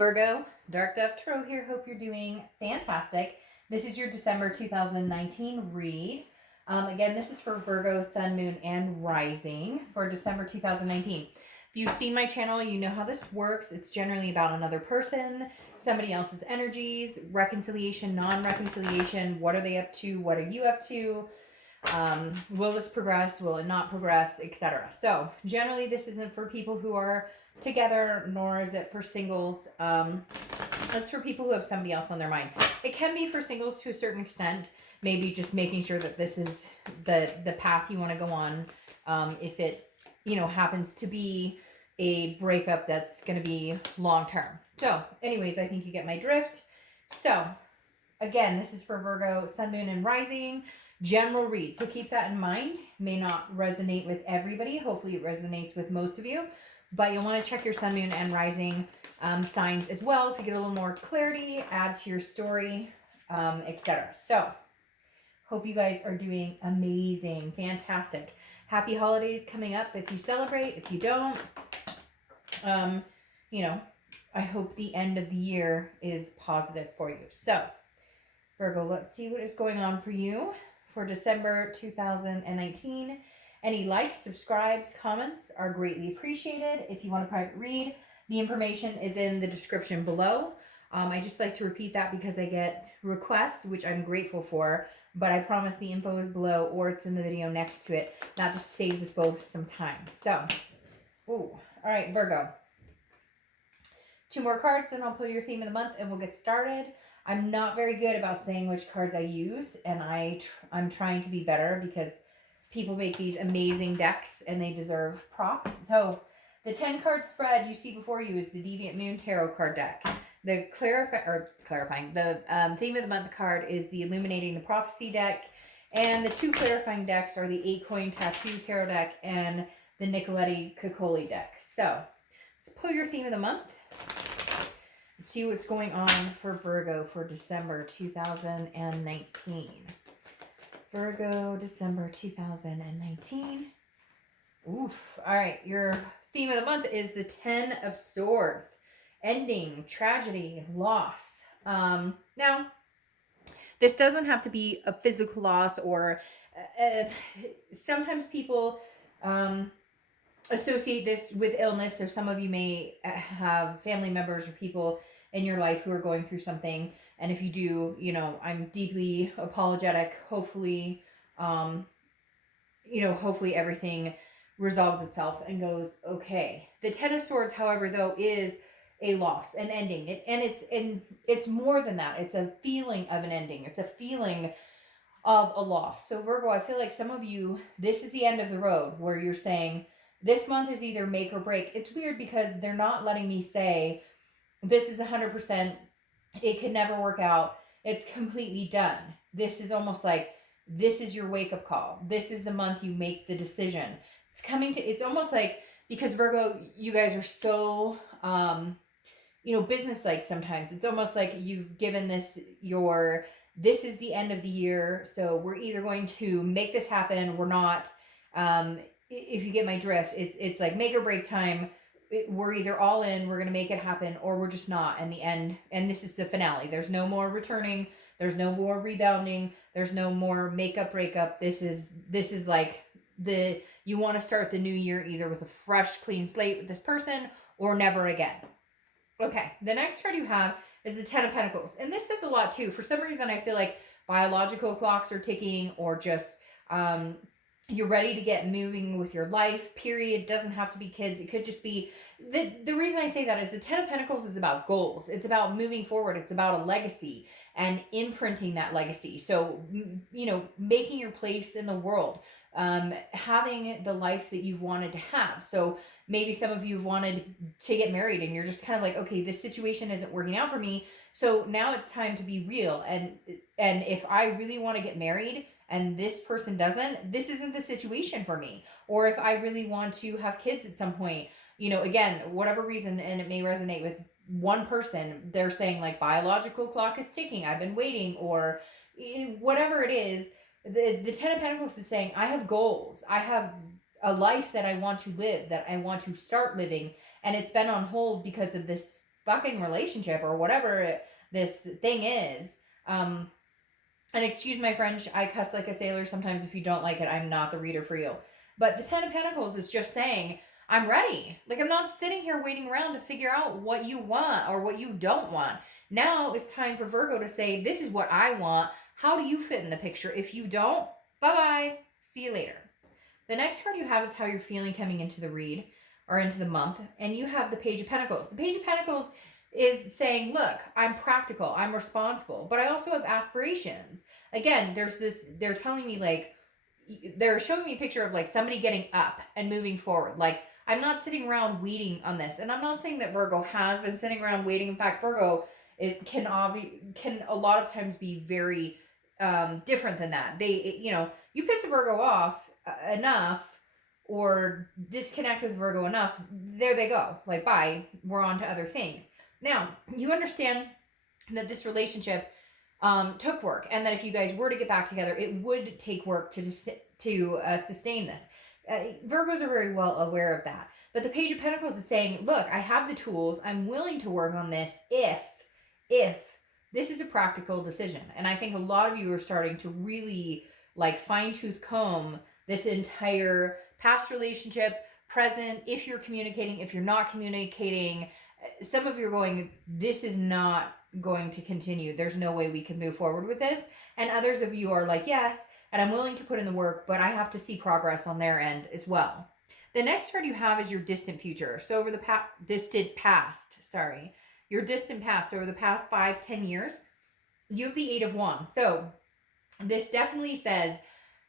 Virgo, Dark Dove Tarot here. Hope you're doing fantastic. This is your December 2019 read. Again, this is for Virgo, Sun, Moon, and Rising for December 2019. If you've seen my channel, you know how this works. It's generally about another person, somebody else's energies, reconciliation, non-reconciliation. What are they up to? What are you up to? Will this progress? Will it not progress? Etc. So generally, this isn't for people who are together, nor is it for singles. It's for people who have somebody else on their mind. It can be for singles to a certain extent, maybe just making sure that this is the path you want to go on. If it, happens to be a breakup that's going to be long term. So anyways, I think you get my drift. So again, this is for Virgo, Sun, Moon, and Rising. General read. So keep that in mind. May not resonate with everybody. Hopefully it resonates with most of you. But you'll want to check your Sun, Moon, and Rising signs as well to get a little more clarity, add to your story, etc. So, hope you guys are doing amazing, fantastic. Happy holidays coming up if you celebrate. If you don't, I hope the end of the year is positive for you. So, Virgo, let's see what is going on for you for December 2019. Any likes, subscribes, comments are greatly appreciated. If you want a private read, the information is in the description below. I just like to repeat that because I get requests, which I'm grateful for, but I promise the info is below or it's in the video next to it. That just saves us both some time. So, all right, Virgo. 2 more cards, then I'll pull your theme of the month and we'll get started. I'm not very good about saying which cards I use, and I'm trying to be better because people make these amazing decks and they deserve props. So the 10 card spread you see before you is the Deviant Moon Tarot card deck. The clarifying, the theme of the month card is the Illuminating the Prophecy deck. And the 2 clarifying decks are the 8 Coin Tattoo Tarot deck and the Nicoletti Coccoli deck. So let's pull your theme of the month. Let's see what's going on for Virgo for December 2019. Virgo, December 2019. Oof. All right. Your theme of the month is the 10 of Swords. Ending, tragedy, loss. Now, this doesn't have to be a physical loss or sometimes people associate this with illness. So some of you may have family members or people in your life who are going through something. And if you do, I'm deeply apologetic. Hopefully, hopefully everything resolves itself and goes okay. The 10 of Swords, however, though, is a loss, an ending. It's more than that. It's a feeling of an ending. It's a feeling of a loss. So Virgo, I feel like some of you, this is the end of the road where you're saying this month is either make or break. It's weird because they're not letting me say this is 100%. It could never work out. It's completely done. This is almost like this is your wake-up call. This is the month you make the decision. It's almost like, because Virgo, you guys are so, business-like sometimes. It's almost like you've given this this is the end of the year. So we're either going to make this happen. We're not. If you get my drift, it's like make or break time. We're either all in, we're going to make it happen, or we're just not. And the end, and this is the finale. There's no more returning. There's no more rebounding. There's no more makeup, breakup. This is like you want to start the new year either with a fresh, clean slate with this person or never again. Okay, the next card you have is the 10 of Pentacles. And this says a lot too. For some reason, I feel like biological clocks are ticking, or just you're ready to get moving with your life, period. Doesn't have to be kids. It could just be, the reason I say that is the 10 of Pentacles is about goals. It's about moving forward. It's about a legacy and imprinting that legacy. So, making your place in the world, having the life that you've wanted to have. So maybe some of you have wanted to get married and you're just kind of like, okay, this situation isn't working out for me. So now it's time to be real. And if I really want to get married, and this person doesn't, this isn't the situation for me. Or if I really want to have kids at some point, again, whatever reason, and it may resonate with one person, they're saying like biological clock is ticking, I've been waiting, or whatever it is. The 10 of Pentacles is saying, I have goals. I have a life that I want to live, that I want to start living. And it's been on hold because of this fucking relationship or whatever this thing is. And excuse my French, I cuss like a sailor sometimes. If you don't like it, I'm not the reader for you. But the Ten of Pentacles is just saying, I'm ready. Like, I'm not sitting here waiting around to figure out what you want or what you don't want. Now it's time for Virgo to say, this is what I want. How do you fit in the picture? If you don't, bye-bye. See you later. The next card you have is how you're feeling coming into the read or into the month. And you have the Page of Pentacles. The Page of Pentacles is saying, look, I'm practical, I'm responsible, but I also have aspirations. Again, there's this, they're telling me like, they're showing me a picture of like somebody getting up and moving forward. Like, I'm not sitting around waiting on this. And I'm not saying that Virgo has been sitting around waiting. In fact, Virgo can a lot of times be very different than that. You piss a Virgo off enough or disconnect with Virgo enough, there they go. Like, bye, we're on to other things. Now, you understand that this relationship took work, and that if you guys were to get back together, it would take work to sustain this. Virgos are very well aware of that. But the Page of Pentacles is saying, look, I have the tools. I'm willing to work on this if this is a practical decision. And I think a lot of you are starting to really like fine-tooth comb this entire past relationship, present, if you're communicating, if you're not communicating. Some of you are going, this is not going to continue. There's no way we can move forward with this. And others of you are like, yes, and I'm willing to put in the work, but I have to see progress on their end as well. The next card you have is your distant future. So over the distant past, your distant past, over the past 5-10 years, you have the Eight of Wands. So this definitely says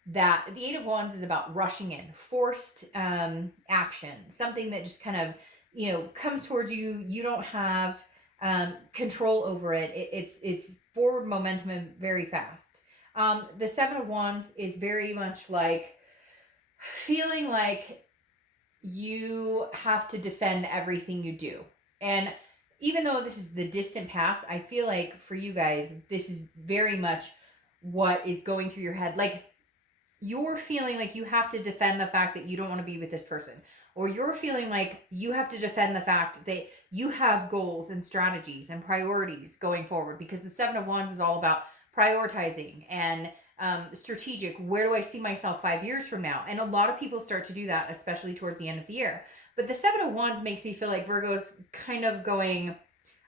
that the Eight of Wands is about rushing in, forced action, something that just kind of, comes towards you. You don't have control over it. It's forward momentum and very fast. The Seven of Wands is very much like feeling like you have to defend everything you do. And even though this is the distant past, I feel like for you guys, this is very much what is going through your head. Like, you're feeling like you have to defend the fact that you don't want to be with this person. Or you're feeling like you have to defend the fact that you have goals and strategies and priorities going forward. Because the Seven of Wands is all about prioritizing and strategic. Where do I see myself 5 years from now? And a lot of people start to do that, especially towards the end of the year. But the Seven of Wands makes me feel like Virgo's kind of going,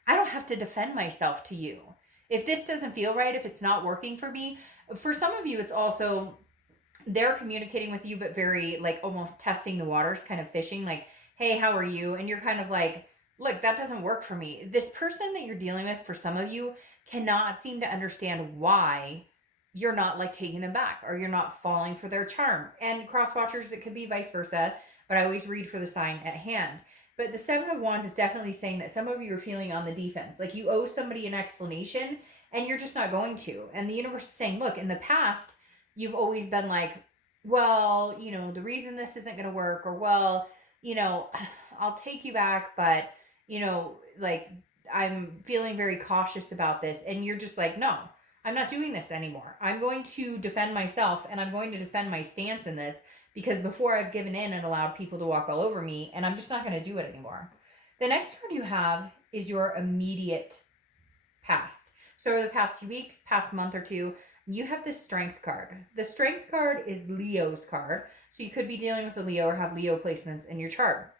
I don't have to defend myself to you. If this doesn't feel right, if it's not working for me, for some of you, it's also they're communicating with you, but very like almost testing the waters, kind of fishing, like, hey, how are you? And you're kind of like, look, that doesn't work for me. This person that you're dealing with, for some of you, cannot seem to understand why you're not like taking them back or you're not falling for their charm. And cross watchers, it could be vice versa, but I always read for the sign at hand. But the Seven of Wands is definitely saying that some of you are feeling on the defense. Like, you owe somebody an explanation and you're just not going to. And the universe is saying, look, in the past, you've always been like, well, the reason this isn't going to work, or, well, I'll take you back, but, like, I'm feeling very cautious about this. And you're just like, no, I'm not doing this anymore. I'm going to defend myself, and I'm going to defend my stance in this, because before I've given in and allowed people to walk all over me, and I'm just not going to do it anymore. The next card you have is your immediate past. So over the past few weeks, past month or two, you have the Strength card. The Strength card is Leo's card. So you could be dealing with a Leo or have Leo placements in your chart.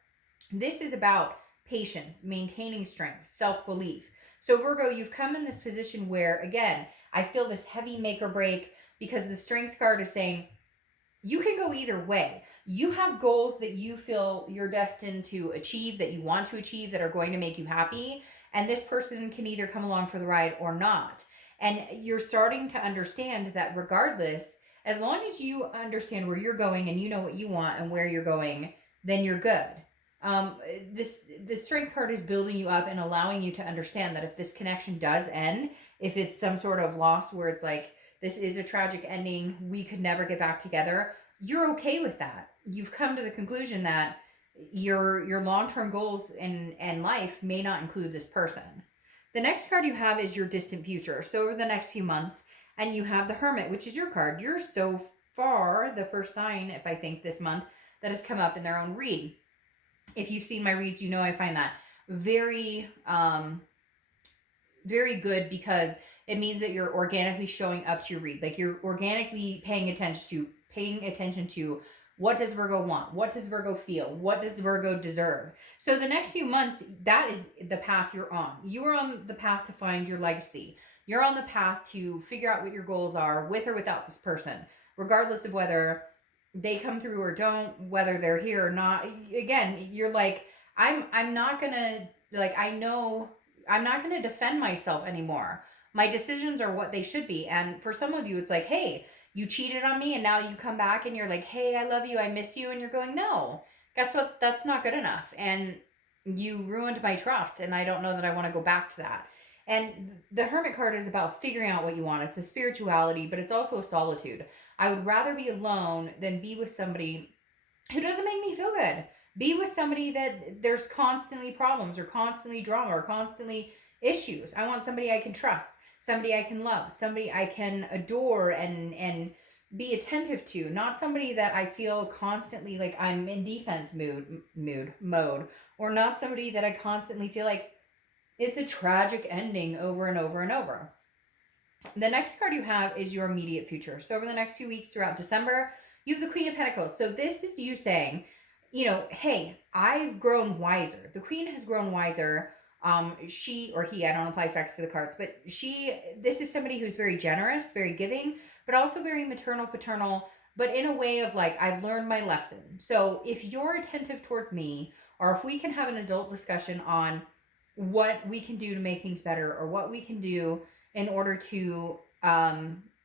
This is about patience, maintaining strength, self-belief. So Virgo, you've come in this position where, again, I feel this heavy make or break, because the Strength card is saying you can go either way. You have goals that you feel you're destined to achieve, that you want to achieve, that are going to make you happy. And this person can either come along for the ride or not. And you're starting to understand that regardless, as long as you understand where you're going and you know what you want and where you're going, then you're good. The Strength card is building you up and allowing you to understand that if this connection does end, if it's some sort of loss where it's like, this is a tragic ending, we could never get back together, you're okay with that. You've come to the conclusion that your long-term goals and life may not include this person. The next card you have is your distant future. So over the next few months, and you have the Hermit, which is your card. You're so far the first sign, if I think this month, that has come up in their own read. If you've seen my reads, you know I find that very, very good, because it means that you're organically showing up to your read. Like, you're organically paying attention to what does Virgo want? What does Virgo feel? What does Virgo deserve? So the next few months, that is the path you're on. You are on the path to find your legacy. You're on the path to figure out what your goals are, with or without this person, regardless of whether they come through or don't, whether they're here or not. Again, you're like, I'm not gonna, like, I know I'm not gonna defend myself anymore. My decisions are what they should be. And for some of you, it's like, hey, you cheated on me and now you come back and you're like, hey, I love you, I miss you. And you're going, no, guess what? That's not good enough. And you ruined my trust. And I don't know that I want to go back to that. And the Hermit card is about figuring out what you want. It's a spirituality, but it's also a solitude. I would rather be alone than be with somebody who doesn't make me feel good. Be with somebody that there's constantly problems or constantly drama or constantly issues. I want somebody I can trust, somebody I can love, somebody I can adore and be attentive to, not somebody that I feel constantly like I'm in defense mode, or not somebody that I constantly feel like it's a tragic ending over and over and over. The next card you have is your immediate future. So over the next few weeks throughout December, you have the Queen of Pentacles. So this is you saying, hey, I've grown wiser. The Queen has grown wiser. She or he, I don't apply sex to the cards, but this is somebody who's very generous, very giving, but also very maternal, paternal, but in a way of like, I've learned my lesson. So if you're attentive towards me, or if we can have an adult discussion on what we can do to make things better, or what we can do in order to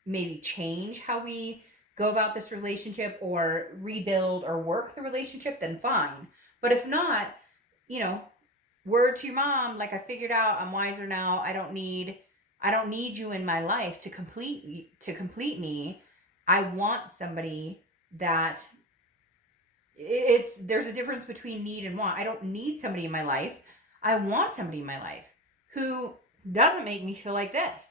maybe change how we go about this relationship or rebuild or work the relationship, then fine. But if not, word to your mom, like, I figured out, I'm wiser now. I don't need you in my life to complete me. I want somebody that there's a difference between need and want. I don't need somebody in my life. I want somebody in my life who doesn't make me feel like this.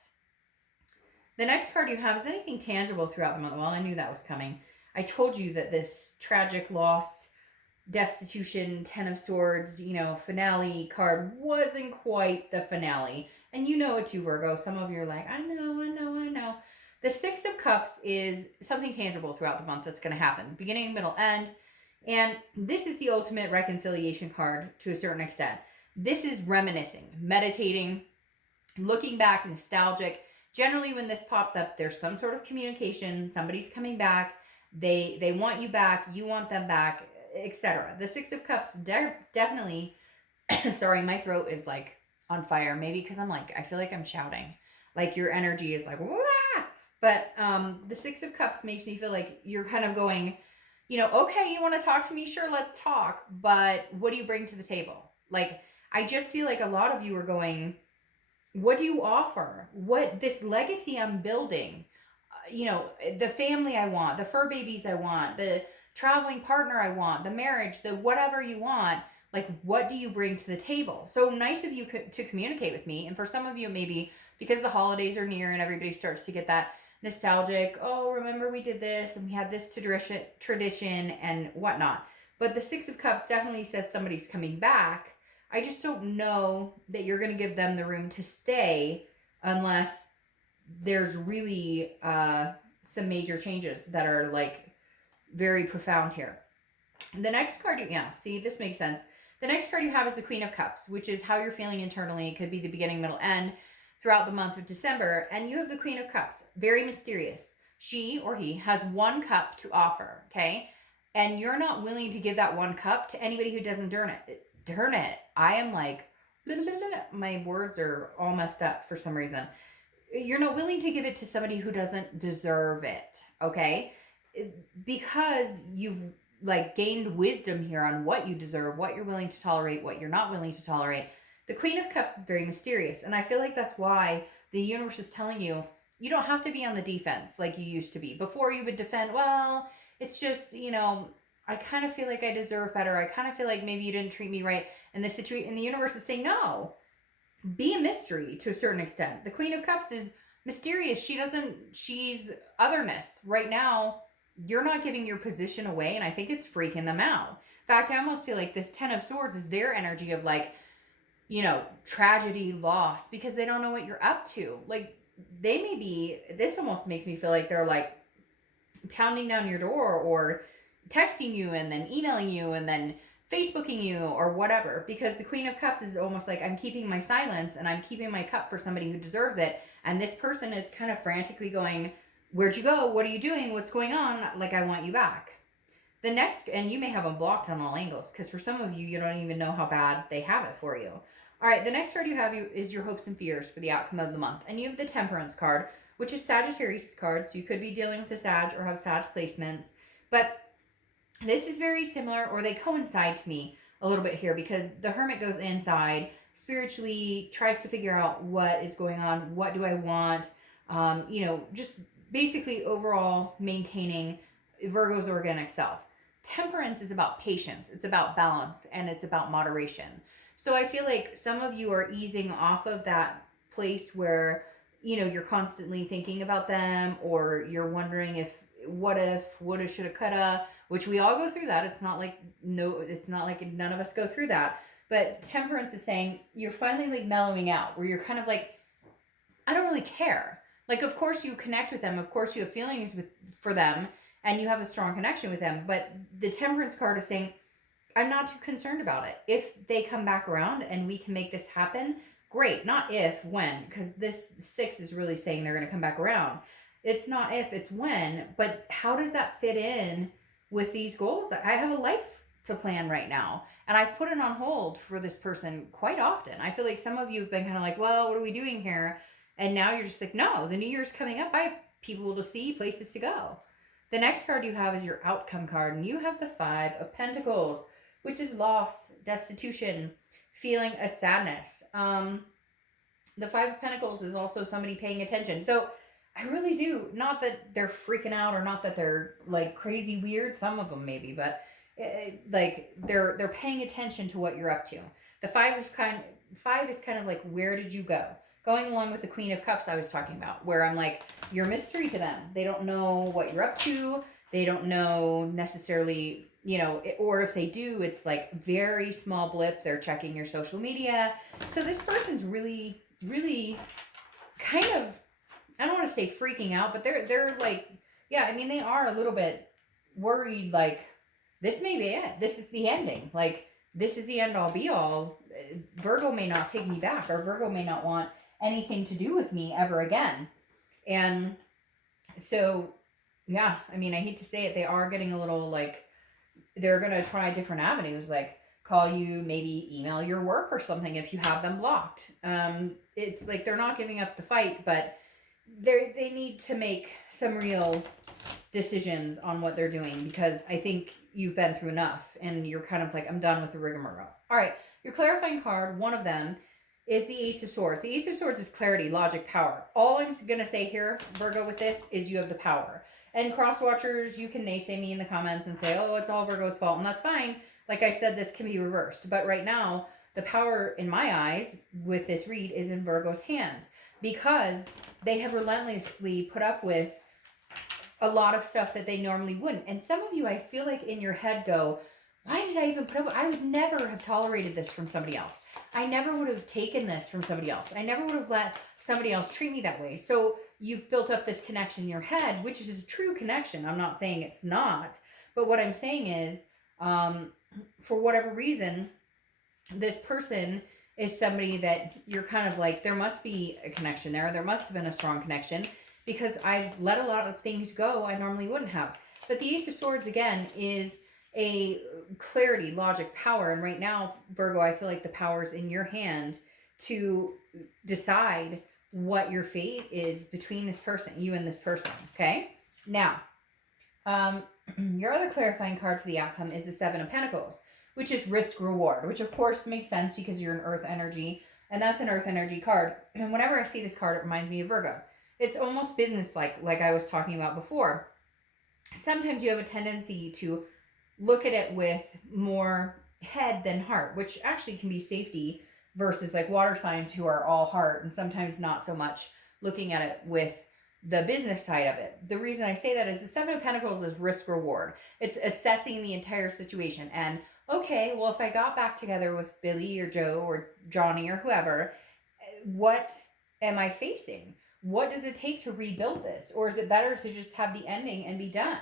The next card you have is anything tangible throughout the month. Well, I knew that was coming. I told you that this tragic loss, destitution, Ten of Swords, finale card wasn't quite the finale. And you know it too, Virgo. Some of you are like, I know. The Six of Cups is something tangible throughout the month that's going to happen. Beginning, middle, end. And this is the ultimate reconciliation card to a certain extent. This is reminiscing, meditating, looking back, nostalgic. Generally, when this pops up, there's some sort of communication. Somebody's coming back. They want you back. You want them back, etc. The Six of Cups definitely. Sorry, my throat is like on fire. Maybe because I feel like I'm shouting. Like your energy is like, wah! But the Six of Cups makes me feel like you're kind of going, okay, you want to talk to me? Sure, let's talk. But what do you bring to the table? Like, I just feel like a lot of you are going, what do you offer? What this legacy I'm building, the family I want, the fur babies I want, the traveling partner I want, the marriage, the whatever you want, like, what do you bring to the table? So nice of you to communicate with me. And for some of you, maybe because the holidays are near and everybody starts to get that nostalgic, oh, remember we did this and we had this tradition and whatnot. But the Six of Cups definitely says somebody's coming back. I just don't know that you're going to give them the room to stay unless there's really some major changes that are like very profound here. The next card, see, this makes sense. The next card you have is the Queen of Cups, which is how you're feeling internally. It could be the beginning, middle, end throughout the month of December. And you have the Queen of Cups, very mysterious. She or he has one cup to offer, okay? And you're not willing to give that one cup to anybody who doesn't earn it. I am like, blah, blah, blah, blah. My words are all messed up for some reason. You're not willing to give it to somebody who doesn't deserve it, okay? Because you've like gained wisdom here on what you deserve, what you're willing to tolerate, what you're not willing to tolerate. The Queen of Cups is very mysterious. And I feel like that's why the universe is telling you, you don't have to be on the defense like you used to be. Before you would defend, well, it's just, I kind of feel like I deserve better. I kind of feel like maybe you didn't treat me right. And the universe is saying, no, be a mystery to a certain extent. The Queen of Cups is mysterious. She's otherness. Right now, you're not giving your position away, and I think it's freaking them out. In fact, I almost feel like this Ten of Swords is their energy of like, you know, tragedy, loss, because they don't know what you're up to. Like, they may be, this almost makes me feel like they're like pounding down your door or texting you and then emailing you and then Facebooking you or whatever. Because the Queen of Cups is almost like, I'm keeping my silence and I'm keeping my cup for somebody who deserves it. And this person is kind of frantically going, where'd you go? What are you doing? What's going on? Like, I want you back. The next, and you may have them blocked on all angles, because for some of you, you don't even know how bad they have it for you. All right, the next card you have is your hopes and fears for the outcome of the month. And you have the Temperance card, which is Sagittarius card. So you could be dealing with a Sag or have Sag placements. But this is very similar, or they coincide to me a little bit here, because the Hermit goes inside, spiritually tries to figure out what is going on, what do I want, you know, just basically overall maintaining Virgo's organic self. Temperance is about patience, it's about balance, and it's about moderation. So I feel like some of you are easing off of that place where, you know, you're constantly thinking about them, or you're wondering if, woulda, shoulda, coulda, which we all go through that. It's not like none of us go through that. But Temperance is saying you're finally like mellowing out, where you're kind of like, I don't really care. Like, of course you connect with them, of course you have feelings for them, and you have a strong connection with them. But the Temperance card is saying, I'm not too concerned about it. If they come back around and we can make this happen, great. Not if, when, because this 6 is really saying they're going to come back around. It's not if, it's when. But how does that fit in with these goals? I have a life to plan right now, and I've put it on hold for this person quite often. I feel like some of you have been kind of like, well, what are we doing here? And now you're just like, no, the new year's coming up. I have people to see, places to go. The next card you have is your outcome card, and you have the 5 of Pentacles, which is loss, destitution, feeling a sadness. The 5 of Pentacles is also somebody paying attention. So I really do, not that they're freaking out or not that they're like crazy weird, some of them maybe, but like they're paying attention to what you're up to. The 5 is kind of like, where did you go? Going along with the Queen of Cups I was talking about, where I'm like, you're a mystery to them. They don't know what you're up to. They don't know necessarily, you know, or if they do, it's like very small blip. They're checking your social media. So this person's really, really kind of, I don't want to say freaking out, but they're like, yeah, I mean, they are a little bit worried, like, this may be it. This is the ending. Like, this is the end all be all. Virgo may not take me back, or Virgo may not want anything to do with me ever again. And so, yeah, I mean, I hate to say it, they are getting a little like, they're going to try different avenues, like call you, maybe email your work or something if you have them blocked. It's like they're not giving up the fight, but they need to make some real decisions on what they're doing, because I think you've been through enough and you're kind of like, I'm done with the rigmarole. All right, your clarifying card, one of them, is the Ace of Swords. The Ace of Swords is clarity, logic, power. All I'm going to say here, Virgo, with this is you have the power. And cross watchers, you can naysay me in the comments and say, oh, it's all Virgo's fault, and that's fine. Like I said, this can be reversed. But right now, the power in my eyes with this read is in Virgo's hands, because they have relentlessly put up with a lot of stuff that they normally wouldn't. And some of you, I feel like in your head go, why did I even put up with, I would never have tolerated this from somebody else. I never would have taken this from somebody else. I never would have let somebody else treat me that way. So you've built up this connection in your head, which is a true connection. I'm not saying it's not. But what I'm saying is, for whatever reason, this person is somebody that you're kind of like, there must be a connection there. There must have been a strong connection, because I've let a lot of things go I normally wouldn't have. But the Ace of Swords, again, is a clarity, logic, power. And right now, Virgo, I feel like the power's in your hand to decide what your fate is between this person, you and this person, okay? Now, your other clarifying card for the outcome is the 7 of Pentacles, which is risk reward, which of course makes sense because you're an earth energy, and that's an earth energy card. And whenever I see this card, it reminds me of Virgo. It's almost business-like I was talking about before. Sometimes you have a tendency to look at it with more head than heart, which actually can be safety, versus like water signs who are all heart, and sometimes not so much looking at it with the business side of it. The reason I say that is the 7 of Pentacles is risk reward. It's assessing the entire situation and okay, well, if I got back together with Billy or Joe or Johnny or whoever, what am I facing? What does it take to rebuild this? Or is it better to just have the ending and be done?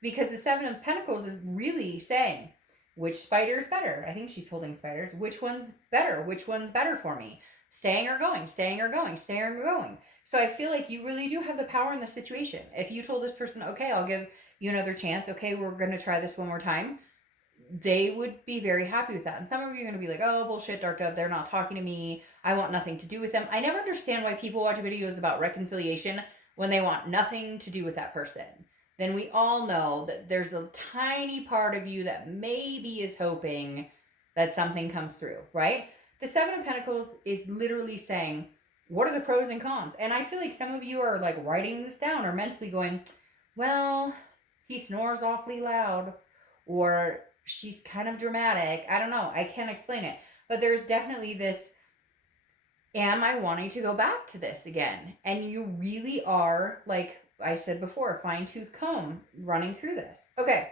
Because the Seven of Pentacles is really saying, which spider is better? I think she's holding spiders. Which one's better? Which one's better for me? Staying or going, staying or going, staying or going. So I feel like you really do have the power in the situation. If you told this person, okay, I'll give you another chance. Okay, we're going to try this one more time, they would be very happy with that. And some of you are going to be like, oh, bullshit, Dark Dove. They're not talking to me. I want nothing to do with them. I never understand why people watch videos about reconciliation when they want nothing to do with that person. Then we all know that there's a tiny part of you that maybe is hoping that something comes through, right? The Seven of Pentacles is literally saying, what are the pros and cons? And I feel like some of you are like writing this down or mentally going, well, he snores awfully loud, or she's kind of dramatic. I don't know. I can't explain it. But there's definitely this, am I wanting to go back to this again? And you really are, like I said before, fine tooth comb running through this. Okay.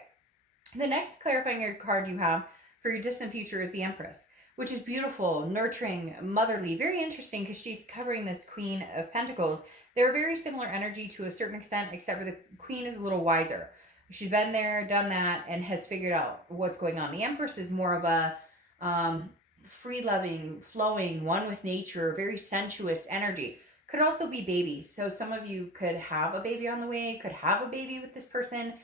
The next clarifying card you have for your distant future is the Empress, which is beautiful, nurturing, motherly, very interesting because she's covering this Queen of Pentacles. They're very similar energy to a certain extent, except for the Queen is a little wiser. She's been there, done that, and has figured out what's going on. The Empress is more of a free-loving, flowing, one with nature, very sensuous energy. Could also be babies. So some of you could have a baby on the way, could have a baby with this person,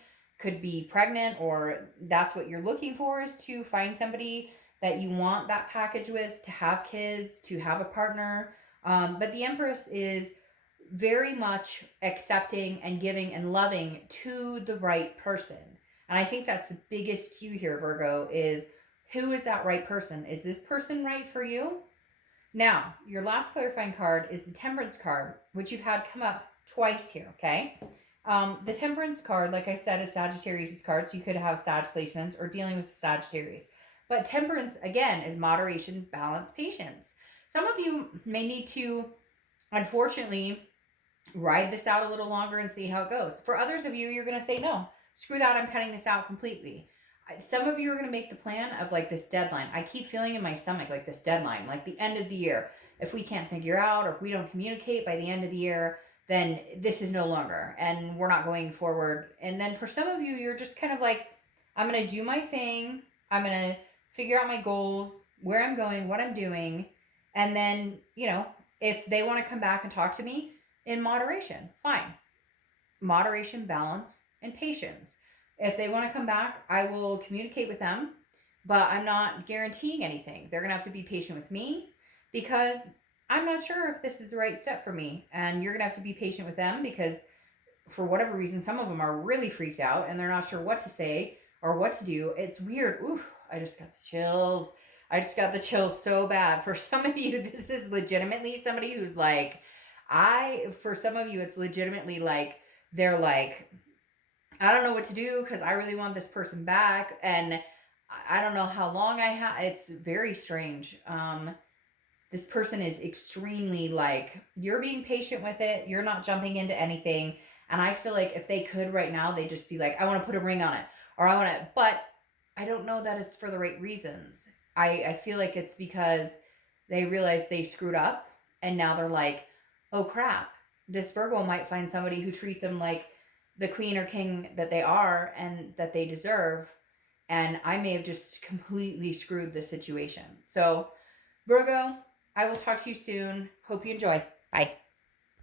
could be pregnant, or that's what you're looking for, is to find somebody that you want that package with, to have kids, to have a partner. But the Empress is very much accepting and giving and loving to the right person. And I think that's the biggest cue here, Virgo, is who is that right person? Is this person right for you? Now, your last clarifying card is the Temperance card, which you've had come up twice here, okay? The Temperance card, like I said, is Sagittarius' card, so you could have Sag placements or dealing with Sagittarius. But Temperance, again, is moderation, balance, patience. Some of you may need to, unfortunately, ride this out a little longer and see how it goes. For others of you, you're going to say, no, screw that, I'm cutting this out completely. Some of you are going to make the plan of like this deadline. I keep feeling in my stomach like this deadline, like the end of the year. If we can't figure out, or if we don't communicate by the end of the year, then this is no longer, and we're not going forward. And then for some of you, you're just kind of like, I'm going to do my thing. I'm going to figure out my goals, where I'm going, what I'm doing. And then, if they want to come back and talk to me, in moderation, fine. Moderation, balance, and patience. If they want to come back, I will communicate with them, but I'm not guaranteeing anything. They're going to have to be patient with me because I'm not sure if this is the right step for me. And you're going to have to be patient with them because for whatever reason, some of them are really freaked out and they're not sure what to say or what to do. It's weird. Ooh, I just got the chills. I just got the chills so bad. For some of you, this is legitimately somebody who's like, for some of you, it's legitimately like, they're like, I don't know what to do because I really want this person back. And I don't know how long I have. It's very strange. This person is extremely like, you're being patient with it. You're not jumping into anything. And I feel like if they could right now, they'd just be like, I want to put a ring on it, or I want to, but I don't know that it's for the right reasons. I feel like it's because they realize they screwed up and now they're like, oh crap, this Virgo might find somebody who treats them like the queen or king that they are and that they deserve. And I may have just completely screwed the situation. So Virgo, I will talk to you soon. Hope you enjoy. Bye.